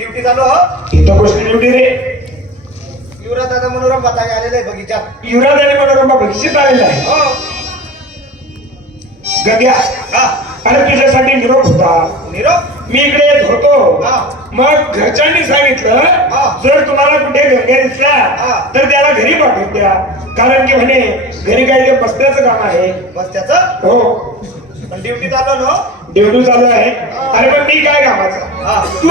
Duty चालू हो? इथं कसली ड्युटी रे. युवराज दादा मनोरम बताने आलेले आहे बगीच्यात युवराज आणि मनोरमा बक्षीस आलेला आहे. हो. गग्या हा. अरे तुझ्यासाठी निरोप होता. निरोप? मी इकडे येत होतो. हा. मग घरच्यांनी सांगितलं हा. जर तुम्हाला कुठे गंग्या हा. दिसल्या तर त्याला घरी पाठवून द्या. कारण की म्हणे घरी काही ते बसण्याचं काम आहे. बस त्याचं हो. पण ड्युटी चालू ना हो? चालू आहे. अरे पण मी काय कामाचा? हा. तू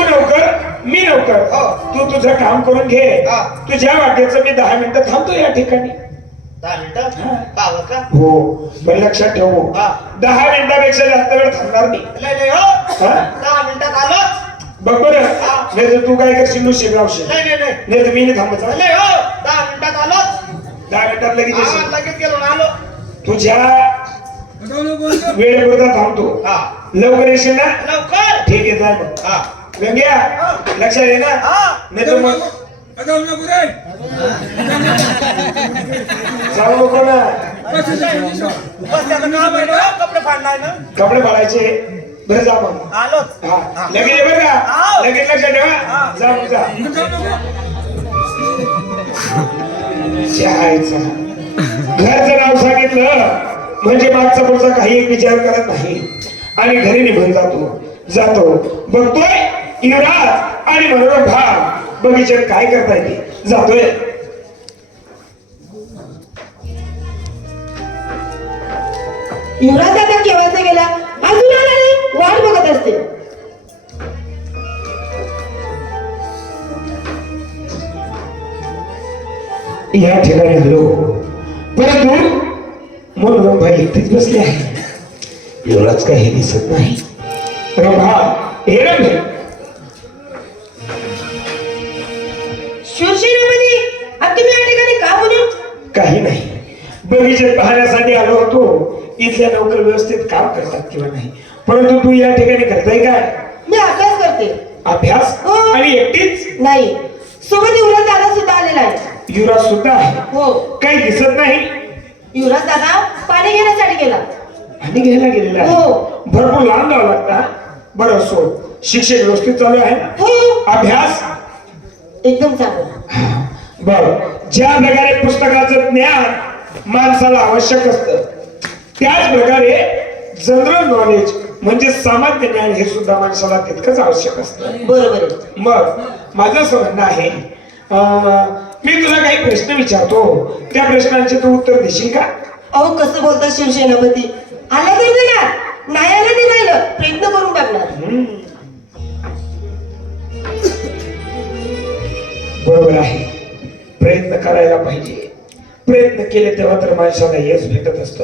मी नौकर हो. तू तुझं काम करून घे. हा. तुझ्या वाटेचं मी दहा मिनिटं थांबतो या ठिकाणी. दहा मिनिटं? हा. पाहावं का? हो. पण लक्षात ठेवू. हा. दहा मिनिटापेक्षा जास्त वेळ थांबणार नाही. नाही नाही हो? दहा मिनिटात आलोच बघ बरं. नाही तर तू काय करशील नुसते लावशील नाही नाही नाही. नाही तर मी नाही थांबत हा? नाही हो. दहा मिनिटात आलोच दहा मिनिटात लगेच हा. लगेच गेलो ना आलो. तुझ्या वेळेपुरता थांबतो. हा. लवकर येशील ना? लवकर. ठीक आहे जाय मग हा. गंग्या लक्षात आहे ना. नाही तर मग जाऊ नको ना. बस त्याचं काम आहे ना कपडे फाडणार ना कपडे फाडायचे. बरं जा मग. आलोच. हा. लगेच ये बरं का. लगेच लक्षात ठेवा. हा. जा मग जा. जायचा घरचं नाव सांगितलं. म्हणजे मागचा पुढचा काही एक विचार करत नाही. आणि घरी निघून जातो. जातो. बघतोय? युवराज आणि मनोरम भाग. बगीच्यात काय करताय ते? जातोय. युवराज दादा केव्हाचा गेला? अजून आला नाही. वाट बघत असते. या ठिकाणी आलो. परंतु मनोरम भाई एकटेच बसले आहे युवराज काही दिसत नाही. रंभा हे रंभ काही नाही. बगीच्यात पाहण्यासाठी आलो होतो. इथल्या नोकर व्यवस्थित काम करतात किंवा नाही. परंतु तू या ठिकाणी करताय काय? मी अभ्यास करते. अभ्यास? हो. आणि एकटीच? नाही. सोबत युवराज दादा सुद्धा आलेला आहे. युवराज सुद्धा आहे? हो. काही दिसत नाही? युवराज दादा पाणी घेण्यासाठी गेला. आणि घ्यायला गेलेला आहे? हो. भरपूर लांब जावं लागतं बरं असो शिक्षण व्यवस्थित चालू आहे? हो. अभ्यास? एकदम चांगला. बर ज्या प्रकारे पुस्तकाचं ज्ञान माणसाला आवश्यक असतं त्याच प्रकारे जनरल नॉलेज म्हणजे सामान्य ज्ञान हे सुद्धा माणसाला तितकंच आवश्यक असतं. बरोबर. मग माझं असं म्हणणं आहे मी तुला काही प्रश्न विचारतो. त्या प्रश्नांचे तू उत्तर देशील का? अहो कसं बोलतात शिवसेनापती? आला तर देणार नाही आलं नाही राहिलं. प्रयत्न करून बघणार. बरोबर आहे. करायला पाहिजे. प्रयत्न केले तेव्हा तर माणसाला यश भेटत असत.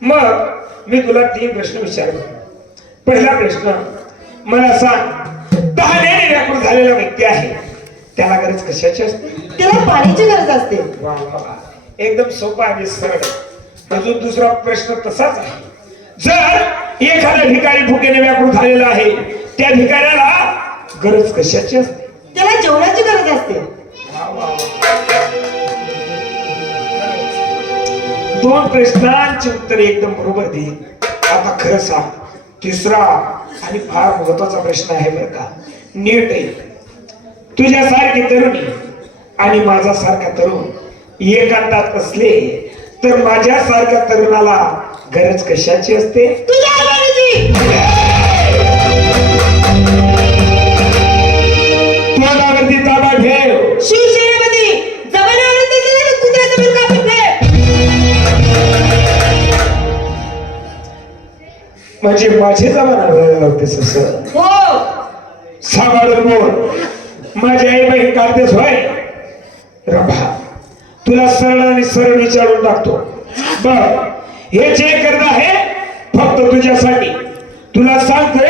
मग मी तुला तीन प्रश्न विचारतो. पहिला प्रश्न मला सांग तहानेने व्याकुळ झालेला व्यक्ती आहे. त्याला गरज कशाची असते? त्याला पाण्याची गरज असते. वा वा वा. एकदम सोपा आणि सरळ. अजून दुसरा प्रश्न तसाच आहे. जर एखाद्या ठिकाणी भुकेने व्याकुळ झालेला आहे त्या ठिकाणाला गरज कशाची असते? त्याला जेवणाची गरज असते. वा वा. दोन प्रश्नांची उत्तर एकदम बरोबर दे. आता खरं सांग. तिसरा आणि फार महत्त्वाचा प्रश्न आहे बरं का. नीट आहे तुझ्यासारखी तरुणी आणि माझ्यासारखा तरुण एकांतात असले तर माझ्यासारख्या तरुणाला गरज कशाची असते? म्हणजे माझे जमाना लावतेस असं? हो सांभाळून बोल माझी आई बहीण काढतेस होय? रंभा तुला सरळ आणि सरळ विचारून टाकतो. बर हे जे करत आहे फक्त तुझ्यासाठी. तुला सांगतो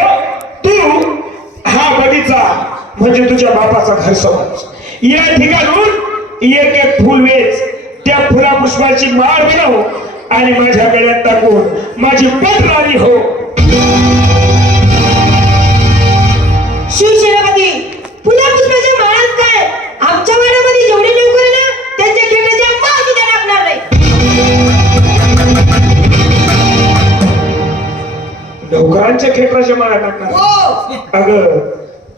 तू हा बगीचा म्हणजे तुझ्या बापाचा घर समज. या ठिकाणून एक एक फुल वेच त्या फुला पुष्पाची माळ बनव आणि माझ्या गळ्यात टाकून माझी पटराणी हो. त्यांच्या खेळण्याच्या माळ टाकणार हो. अगं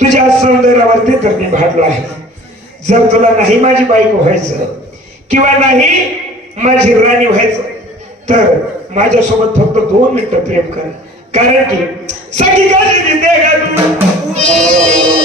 तुझ्या सौंदर्यावरती तर मी भाडलो आहे. जर तुला नाही माझी बायको व्हायचं किंवा नाही माझी राणी व्हायचं तर माझ्यासोबत फक्त दोन मिनिटं प्रेम कर. कारण की सगळी काळजी देते का तू